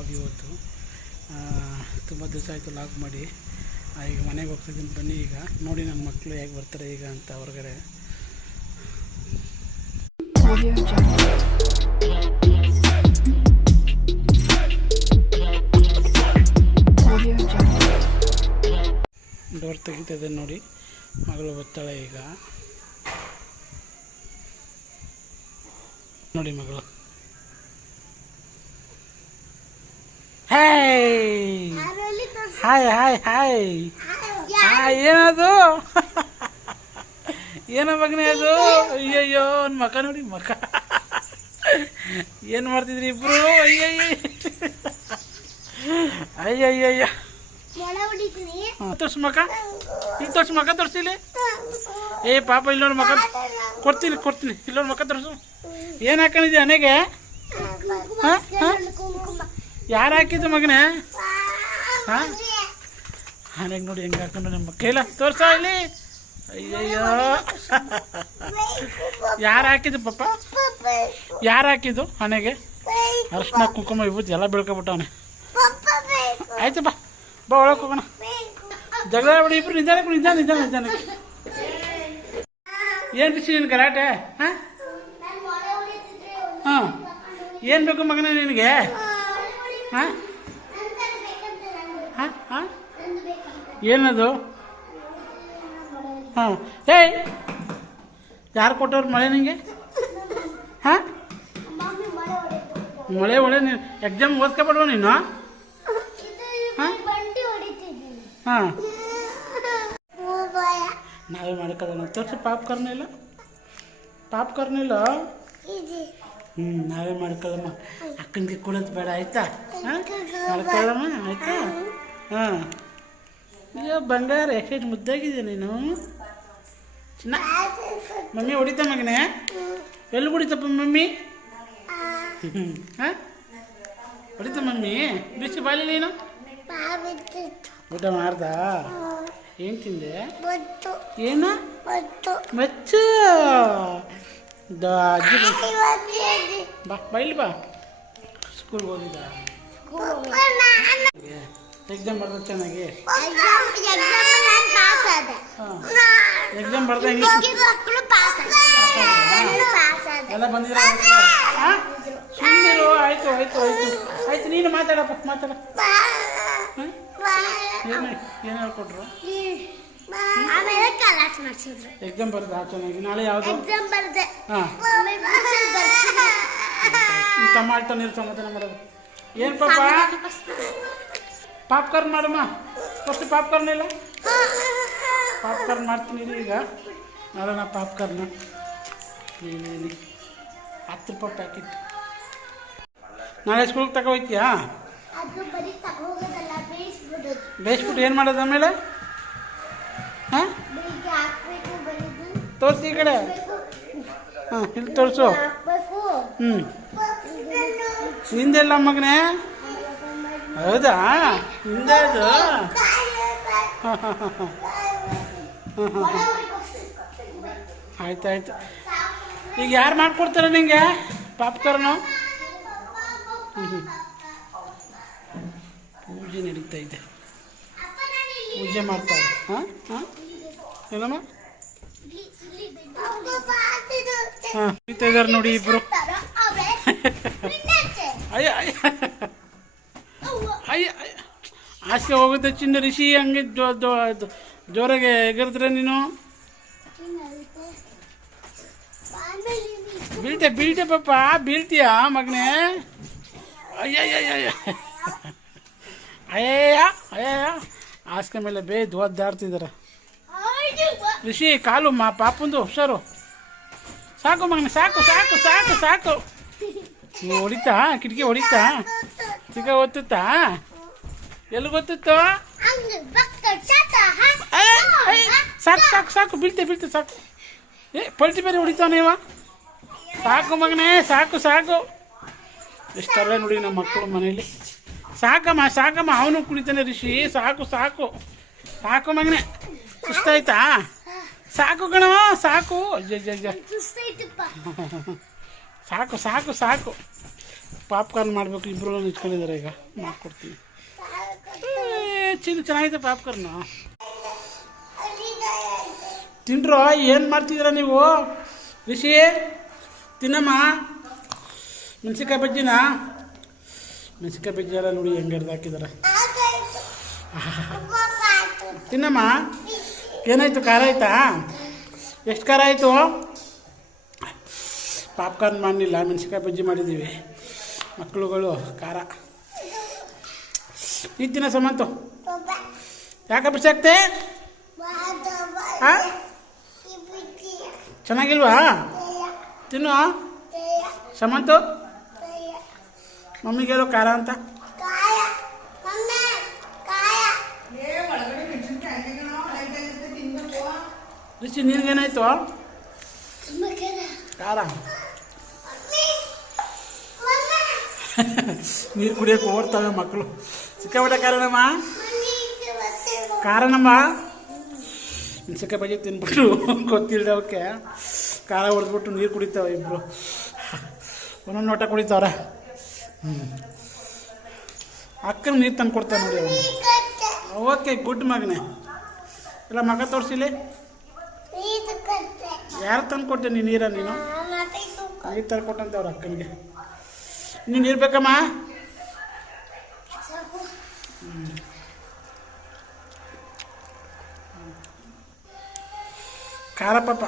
Vlog ಇವತ್ತು. ತುಂಬ ದಿವಸ ಆಯಿತು ಲಾಗ್ ಮಾಡಿ. ಈಗ ಮನೆಗೆ ಹೋಗ್ತಿದ್ದೀನಿ ಬನ್ನಿ. ಈಗ ನೋಡಿ ನನ್ನ ಮಕ್ಕಳು ಹೇಗೆ ಬರ್ತಾರೆ ಈಗ ಅಂತ ಹೊರಗಡೆ. ಡೋರ್ ತೆಗಿತದೆ ನೋಡಿ, ಮಗಳು ಬರ್ತಾಳೆ ಈಗ. ನೋಡಿ ಮಗಳು. Hi hi hi hi hi. ಏನದು ಏನೋ ಮಗನೇ ಅದು? ಅಯ್ಯಯ್ಯೋ ಒಂದು ಮಕ ನೋಡಿ, ಮಕ. ಏನು ಮಾಡ್ತಿದ್ರಿ ಇಬ್ರು? ಅಯ್ಯಯ್ಯ ಅಯ್ಯಯ್ಯಯ್ಯ. ತೋರ್ಸು ಮಕ, ಇಲ್ಲಿ ತೋರ್ಸು ಮಕ, ತೋರಿಸಿಲಿ. ಏ ಪಾಪ ಇಲ್ಲೋಡು ಮಕ. ಕೊಡ್ತೀನಿ ಇಲ್ಲೋಡು ಮಕ ತೋರಿಸು. ಏನು ಹಾಕೊಂಡಿದ್ದೆ ಹಣೆಗೆ? ಹಾಂ ಹಾಂ, ಯಾರು ಹಾಕಿದ್ದು ಮಗನೇ? ಹಾಂ, ಹಣೆಗೆ ನೋಡಿ ಹೆಂಗೆ ಹಾಕೊಂಡು ನಮ್ಮ ಕೈಲ ತೋರ್ಸ ಇಲ್ಲಿ. ಅಯ್ಯಯ್ಯೋ, ಯಾರು ಹಾಕಿದ್ದು ಪಾಪ? ಯಾರು ಹಾಕಿದ್ದು ಹಣೆಗೆ? ಅರ್ಶಿನ ಕುಂಕುಮ ವಿಭೂತಿ ಎಲ್ಲ ಬೆಳ್ಕೊಬಿಟ್ಟವನೆ. ಆಯ್ತು ಬಾ ಬಾ ಒಳಗೆ ಹೋಗೋಣ. ಜಗಳ ಬಿಡಿ ಇಬ್ರು. ನಿಧಾನ. ಏನು ಬಿಸಿ ನಿನ್ನ ಗಲಾಟೆ? ಹಾಂ ಹಾಂ, ಏನು ಬೇಕು ಮಗನೇ ನಿನಗೆ? ಹಾಂ ಹಾಂ ಹಾಂ, ಏನದು? ಹಾಂ, ಏಯ್ ಯಾರು ಕೊಟ್ಟವ್ರು ಮಳೆ ನಿಂಗೆ? ಹಾಂ, ಮಳೆ ನೀನು ಎಕ್ಸಾಮ್ ಓದ್ಕೊಬೇಡವ ನೀನು? ಹಾಂ ಹಾಂ, ನಾವೇ ಮಾಡ್ಕೊಳ್ಳೋಣ. ತೋರಿಸಿ ಪಾಪ್ಕಾರ್ನ್ ಇಲ್ಲ. ನಾವೇ ಮಾಡ್ಕೊಳ್ಳಮ್ಮ. ಅಕ್ಕನಿಗೆ ಕೊಡೋದು ಬೇಡ ಆಯ್ತಾ? ಹಾಂ, ಮಾಡ್ಕೊಳ್ಳಮ್ಮ ಆಯ್ತಾ? ಹಾಂ, ಅಯ್ಯೋ ಬಂಗಾರ, ಎಷ್ಟು ಮುದ್ದಾಗಿದೆ ನೀನು. ಚಿನ್ನ, ಮಮ್ಮಿ ಹೊಡಿತ ಮಗನೇ? ಎಲ್ಲಿ ಹೊಡಿತಪ್ಪ ಮಮ್ಮಿ? ಹಾಂ, ಹೊಡಿತ ಮಮ್ಮಿ? ಬಿಸಿ ಬಾಲಿ ನೀನು ಊಟ ಮಾಡ್ದ? ಏನು ತಿಂದೆ? ಏನು ಮಚ್ಚು? ಬಾ ಇಲ್ಲಿ ಬಾ. ಸ್ಕೂಲ್ಗೆ ಹೋಗಿದ್ದ? ಎಕ್ಸಾಮ್ ಬರ್ದ ಚೆನ್ನಾಗಿ? ಎಕ್ಸಾಮ್ ಬರ್ದ ಎಲ್ಲ ಬಂದಿರ? ಸುಮ್ಮನಿರು. ಆಯ್ತು ನೀನು ಮಾತಾಡಪ್ಪ, ಮಾತಾಡ. ಏನು ಹೇಳ್ಕೊಟ್ರು? ಎಕ್ಸಾಮ್ ಬರ್ದ ಚೆನ್ನಾಗಿ? ನಾಳೆ ಯಾವುದು? ಹಾಂ, ಟಮಾಟೋ ನೀರು ಸಮಾಧಾನ ಮಾಡೋದು. ಏನು ಪಾಪ? ಪಾಪ್ಕಾರ್ನ್ ಮಾಡಮ್ಮ ಫಸ್ಟ್. ಪಾಪ್ಕಾರ್ನ್ ಇಲ್ಲ? ಪಾಪ್ಕಾರ್ನ್ ಮಾಡ್ತೀನಿ ಈಗ. ನೋಡೋಣ ಪಾಪ್ಕಾರ್ನ್. 10 ರೂಪಾಯಿ ಪ್ಯಾಕೆಟ್. ನಾಳೆ ಸ್ಕೂಲ್ಗೆ ತಗೋಯ್ತೀಯಾ? ಬೇಯಿಸ್ಬಿಟ್ಟು ಏನು ಮಾಡೋದು ಆಮೇಲೆ? ಹಾಂ, ತೋರಿಸಿ ಈ ಕಡೆ. ಹಾಂ, ಇಲ್ಲಿ ತೋರಿಸು. ನಿಂದೆಲ್ಲ ಮಗನೇ? ಹೌದಾ, ನಿಂದೆ ಅದು? ಹಾಂ ಹಾಂ ಹಾಂ ಹಾಂ ಹಾಂ ಹಾಂ, ಆಯ್ತು. ಈಗ ಯಾರು ಮಾಡಿಕೊಡ್ತಾರೆ ನಿಂಗೆ ಪಾಪ್ಕಾರ್ನು? ಪೂಜೆ ನಡೀತಾ ಇದೆ, ಪೂಜೆ ಮಾಡ್ತಾರೆ. ಹಾಂ ಹಾಂ, ಏನಮ್ಮ? ಹಾಂ, ನಡೀತಾ ಇದ್ದಾರೆ ನೋಡಿ ಇಬ್ಬರು. ಅಯ್ಯ ಆಸೆ ಹೋಗುತ್ತೆ ಚಿನ್ನ. ರಿಷಿ ಹಂಗೆ ಜೋರಾಗೆ ಎಗರಿದ್ರೆ ನೀನು ಬೀಳ್ತೆ ಪಾಪ. ಬೀಳ್ತೀಯಾ ಮಗನೇ? ಅಯ್ಯಯ್ಯ ಹಾಸಿಗೆ ಮೇಲೆ ಒದ್ದಾಡ್ತಿದ್ದಾರೆ. ರಿಷಿ ಕಾಲು ಪಾಪಂದು ಹುಷಾರು. ಸಾಕು ಮಗನೇ, ಸಾಕು. ಹೊಡಿತಾ? ಕಿಟಕಿ ಹೊಡಿತಾ? ಚಿಕ್ಕ ಗೊತ್ತುತ್ತಾ? ಎಲ್ಲಿ ಗೊತ್ತಿತ್ತು? ಸಾಕು ಬೀಳ್ತೆ ಸಾಕು. ಪಲ್ಟಿ ಬೇರೆ ಹೊಡಿತಾವ ನೀವ? ಸಾಕು ಮಗನೇ, ಸಾಕು. ಎಷ್ಟಲ್ಲ ನೋಡಿ ನಮ್ಮ ಮಕ್ಕಳು ಮನೇಲಿ. ಸಾಕಮ್ಮ ಅವನು ಕುಡಿತಾನೆ ರಿಷಿ. ಸಾಕು ಮಗನೇ. ಸುಸ್ತಾಯ್ತಾ? ಸಾಕು ಕಣವ, ಸಾಕು. ಅಜ್ಜ ಸಾಕು. ಪಾಪ್ಕಾರ್ನ್ ಮಾಡಬೇಕು, ಇಬ್ಬರು ನಿಂತ್ಕೊಂಡಿದ್ದಾರೆ. ಈಗ ಮಾಡ್ಕೊಡ್ತೀನಿ. ಚೆನ್ನಾಗಿದೆ ಪಾಪ್ಕಾರ್ನು. ತಿನ್ರೋ. ಏನು ಮಾಡ್ತಿದ್ದೀರ ನೀವು? ರಿಷಿ ತಿನ್ನಮ್ಮ. ಮೆಣಸಿನ್ಕಾಯಿ ಬಜ್ಜಿನ ಮೆಣಸಿನ್ಕಾಯಿ ಬಜ್ಜಿ ಎಲ್ಲ ನೋಡಿ ಹೆಂಗೆ ಹಾಕಿದ್ದಾರೆ. ತಿನ್ನಮ್ಮ. ಏನಾಯ್ತು? ಖಾರ ಆಯ್ತಾ? ಎಷ್ಟು ಖಾರ ಆಯಿತು? ಪಾಪ್ಕಾರ್ನ್ ಮಾಡಲಿಲ್ಲ, ಮೆಣಸಿನ್ಕಾಯಿ ಬಜ್ಜಿ ಮಾಡಿದ್ದೀವಿ. ಮಕ್ಕಳುಗಳು ಖಾರ ಈ ತಿನ್ನ ಸಮಂತು. ಯಾಕೆ ಬಿಸಾಕ್ತೆ? ಹಾಂ, ಚೆನ್ನಾಗಿಲ್ವಾ? ತಿನ್ನು ಸಮಂತು. ಮಮ್ಮಿಗೇಳು ಖಾರ ಅಂತ. ರಿಷಿ ನಿನಗೇನಾಯ್ತು? ಖಾರ. ನೀರು ಕುಡಿಯೋಕೆ ಓಡ್ತವೆ ಮಕ್ಕಳು. ಸಿಕ್ಕಾಪಟ್ಟೆ ಕಾರಣಮ್ಮ. ಕಾರಣಮ್ಮ ಮೆಣಸಿನ್ಕಾಯಿ ಬಜ್ಜಿ ತಿನ್ಬಿಟ್ಟು ಗೊತ್ತಿಲ್ಲದವಕ್ಕೆ ಖಾರ ಹೊಡೆದ್ಬಿಟ್ಟು ನೀರು ಕುಡಿತಾವೆ ಇಬ್ಬರು. ಒಂದೊಂದು ನೋಟ ಕುಡಿತಾವ್ರೆ. ಅಕ್ಕನ ನೀರು ತಂದು ಕೊಡ್ತಾವೆ ನೋಡಿ ಅವನು. ಓಕೆ, ಗುಡ್ ಮಗನೇ. ಇಲ್ಲ ಮಗ ತೋರಿಸಿಲಿ. ಯಾರು ತಂದು ಕೊಟ್ಟೆ ನೀನು ನೀರ? ನೀನು ನೀರು ತಂದು ಕೊಟ್ಟಂತೆ ಅವ್ರ ಅಕ್ಕನಿಗೆ. ನೀನು ನೀರು ಬೇಕಮ್ಮ? ಖಾರ ಪಾಪ.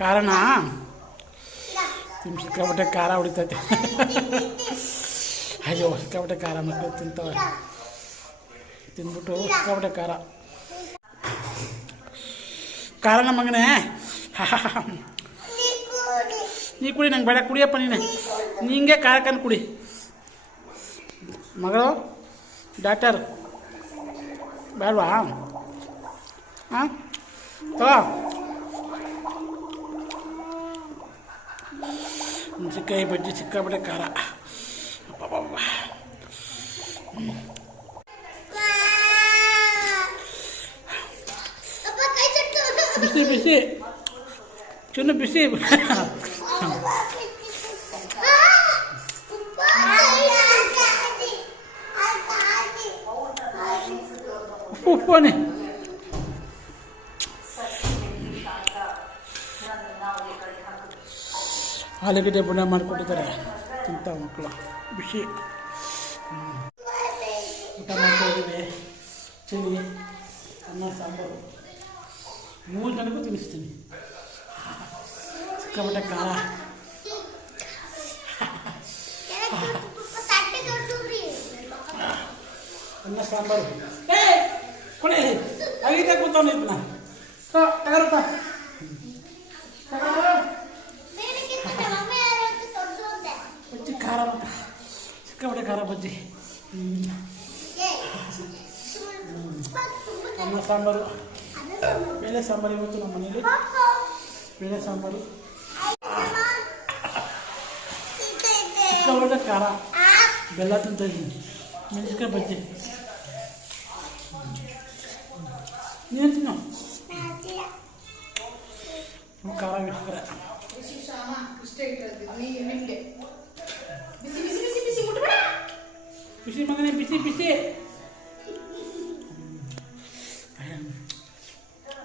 ಕಾರಣ ಸಿಕ್ಕಾಪಟ್ಟೆ ಖಾರ ಹೊಡಿತೈತೆ. ಅಯ್ಯೋ, ಸಿಕ್ಕಾಪಟ್ಟೆ ಖಾರ ಮಕ್ಕಳು ತಿಂತವೆ. ತಿಂದ್ಬಿಟ್ಟು ಸಿಕ್ಕಾಪಟ್ಟೆ ಖಾರ. ಖಾರ ನಮ್ಮ ಮಗನೇ. ನೀ ಕುಡಿ, ನಂಗೆ ಬೇಡ. ಕುಡಿಯಪ್ಪ ನೀನೆ. ನಿಂಗೆ ಖಾರ ಕಂಡು ಕುಡಿ ಮಗಳು. ಡಾಕ್ಟರ್ ಬೇಡವಾ? ಹಾಂ ತಗೋ. ಮೆಣಸಿನ್ಕಾಯಿ ಬಜ್ಜಿ ಸಿಕ್ಕಾಪಟ್ಟೆ ಖಾರ. ಬಿಸಿ ಬಿಸಿ ಚಿನ್ನು, ಬಿಸಿ. ಉಪ್ಪುನೇ. ಆಲೂಗಡ್ಡೆ ಬುಣ ಮಾಡಿಕೊಟ್ಟಿದ್ದಾರೆ, ತಿಂತಾವ ಮಕ್ಕಳು. ಬಿಸಿ ಊಟ ಮಾಡ್ಕೊಂಡಿದ್ದೀವಿ. ಚಳಿ, ಅನ್ನ, ಸಾಂಬಾರು 3 ಜನಕ್ಕೂ ತಿನ್ನಿಸ್ತೀನಿ. ಸಿಕ್ಕಾಪಟ್ಟೆ ಖಾರ. ಅನ್ನ ಸಾಂಬಾರು ಕೊಡಿ. ಅವಿತ ಕೂತವನು ಇದನ್ನ ತಗರಪ್ಪ. ಬಜ್ಜಿ ಖಾರ, ಸಿಕ್ಕಾಪಟ್ಟೆ ಖಾರ ಬಜ್ಜಿ. ಅನ್ನ ಸಾಂಬಾರು, ಬೇಳೆ ಸಾಂಬಾರು. ಇವತ್ತು ನಮ್ಮ ಮನೇಲಿ ಬೇಳೆ ಸಾಂಬಾರು. ಸಿಕ್ಕಾಪಟ್ಟೆ ಖಾರ, ಬೆಲ್ಲ ತಿಂತ ಇದ್ದೀನಿ. ಮೆಣಸಿನ್ಕಾಯಿ ಬಜ್ಜಿ. ನೀನು ತಿನ್ನು. ಖಾರ ಇಟ್ಕೊರೆ. ಬಿಸಿ ಮಗನೇ, ಬಿಸಿ ಬಿಸಿ.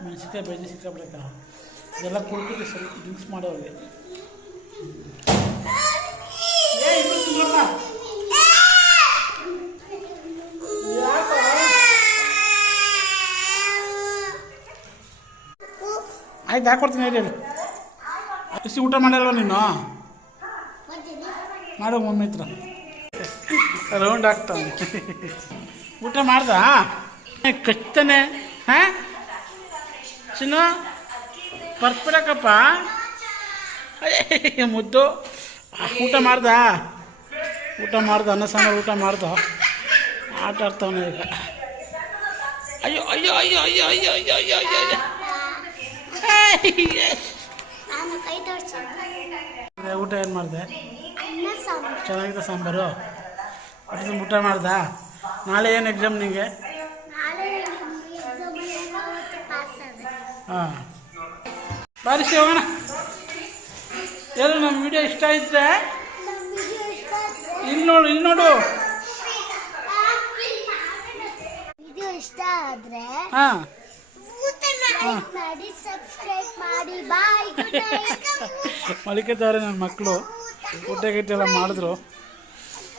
ಮೆಣಸಿನ್ಕಾಯಿ ಬಜ್ಜಿ ಸಿಕ್ಕಾಪಟ್ಟೆ ಖಾರ. ಇದೆಲ್ಲ ಕುಡ್ಕೊಂಡು ಸರಿ ಡ್ರಿಂಕ್ಸ್ ಮಾಡೋರಿಗೆ. ಆಯ್ತು, ಹಾಕೊಡ್ತೀನಿ. ಹೇಳಿ ಬಿಸಿ. ಊಟ ಮಾಡಲ್ವ ನೀನು? ಮಾಡು ಮಮ್ಮಿ ಹತ್ರ. ರೌಂಡ್ ಆಗ್ತಾನೆ. ಊಟ ಮಾಡ್ದ? ಕಚ್ತಾನೆ. ಹಾಂ ಚಿನ್ನು, ಪರ್ಸ್ಬಿಡಕ್ಕಪ್ಪ. ಮುದ್ದು. ಊಟ ಮಾಡ್ದ? ಊಟ ಮಾಡ್ದ? ಅನ್ನ ಸಾಂಬಾರು ಊಟ ಮಾಡ್ದ? ಆಟ ಆಡ್ತಾವನೆ ಈಗ. ಅಯ್ಯೋ ಅಯ್ಯೋ ಅಯ್ಯೋ ಅಯ್ಯೋ ಅಯ್ಯೋ ಅಯ್ಯೋ ಅಯ್ಯೋ ಅಯ್ಯೋ ಅಯ್ಯೋ. ಊಟ ಏನು ಮಾಡಿದೆ? ಚೆನ್ನಾಗಿದೆ ಸಾಂಬಾರು. ಅಷ್ಟೊಂದು ಊಟ ಮಾಡ್ದ. ನಾಳೆ ಏನು ಎಕ್ಸಾಮ್ ನಿಮಗೆ? ಹಾಂ ಬಾರಿಸಿ ಹೋಗೋಣ. ಏನು ನಮ್ಮ ವಿಡಿಯೋ ಇಷ್ಟ ಇದ್ರೆ ಇಲ್ಲಿ ನೋಡು ವಿಡಿಯೋ ಇಷ್ಟ ಆದ್ರೆ ಹಾಂ ಮಲಿಕೇತಾರೆ ನನ್ನ ಮಕ್ಕಳು. ಊಟ ಗೀಟ ಎಲ್ಲ ಮಾಡಿದ್ರು.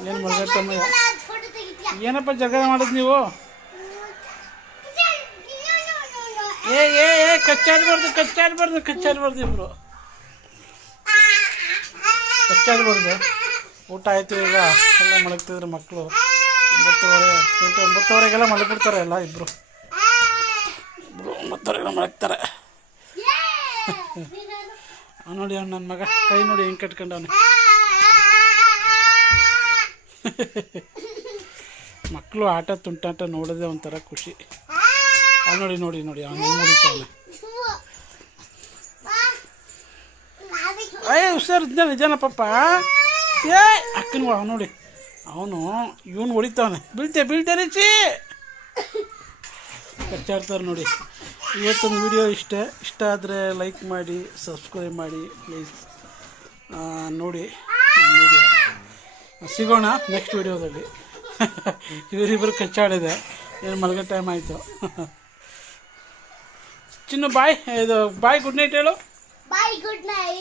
ಏನು ಮಲ್ಗಟ್ಟಮ್ಮ, ಏನಪ್ಪ ಜಗಳ ಮಾಡಿದ್ ನೀವು? ಏ ಕಚ್ಚಾಡ್ಬಾರ್ದು ಇಬ್ರು, ಕಚ್ಚಾಡ್ಬಾರ್ದು. ಊಟ ಆಯ್ತು, ಈಗ ಎಲ್ಲ ಮಲಗ್ತಿದ್ರು ಮಕ್ಕಳು. 9:30 ಮಲಗ್ಬಿಡ್ತಾರೆ ಎಲ್ಲ ಇಬ್ರು 9:30 ಮಲಗ್ತಾರೆ. ನೋಡಿ ಅವ್ನು ನನ್ನ ಮಗ ಕೈ ನೋಡಿ ಹೆಂಗೆ ಕಟ್ಕೊಂಡವನು. ಮಕ್ಕಳು ಆಟ ತುಂಟಾಟ ನೋಡೋದೇ ಒಂಥರ ಖುಷಿ. ಅವ್ನು ನೋಡಿ ಅವ್ನು ಹೆಂಗೆ ನೋಡಿತಾವನೆ. ಹುಷಾರಿದ್ದ ನಿಜಾನ ಪಾಪ. ಅಕ್ಕನ ಅವ್ನು ನೋಡಿ, ಅವನು ಇವನು ಹೊಡಿತಾವನೆ. ಬೀಳ್ತೆ ರೀಚಿ ಕಚ್ಚಾಡ್ತಾರೆ ನೋಡಿ. ಇವತ್ತೊಂದು ವಿಡಿಯೋ ಇಷ್ಟ ಆದರೆ ಲೈಕ್ ಮಾಡಿ, ಸಬ್ಸ್ಕ್ರೈಬ್ ಮಾಡಿ ಪ್ಲೀಸ್. ನೋಡಿ ನಮ್ಮ ವಿಡಿಯೋ. ಸಿಗೋಣ ನೆಕ್ಸ್ಟ್ ವಿಡಿಯೋದಲ್ಲಿ. ಇವರಿಬ್ಬರು ಕಚ್ಚಾಡಿದೆ. ಏನು ಮಲಗೋ ಟೈಮ್ ಆಯಿತು. ಚಿನ್ನು ಬಾಯ್ ಗುಡ್ ನೈಟ್ ಹೇಳು.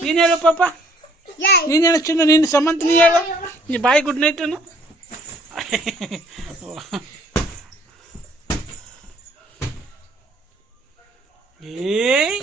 ನೀನು ಹೇಳು ಪಾಪ, ನೀನು ಹೇಳು ಚಿನ್ನು, ನೀನು ಸಮಂತ ನೀ ಹೇಳು. ನೀ ಬಾಯ್ ಗುಡ್ ನೈಟ್ ಅನ್ನು. ಏಯ್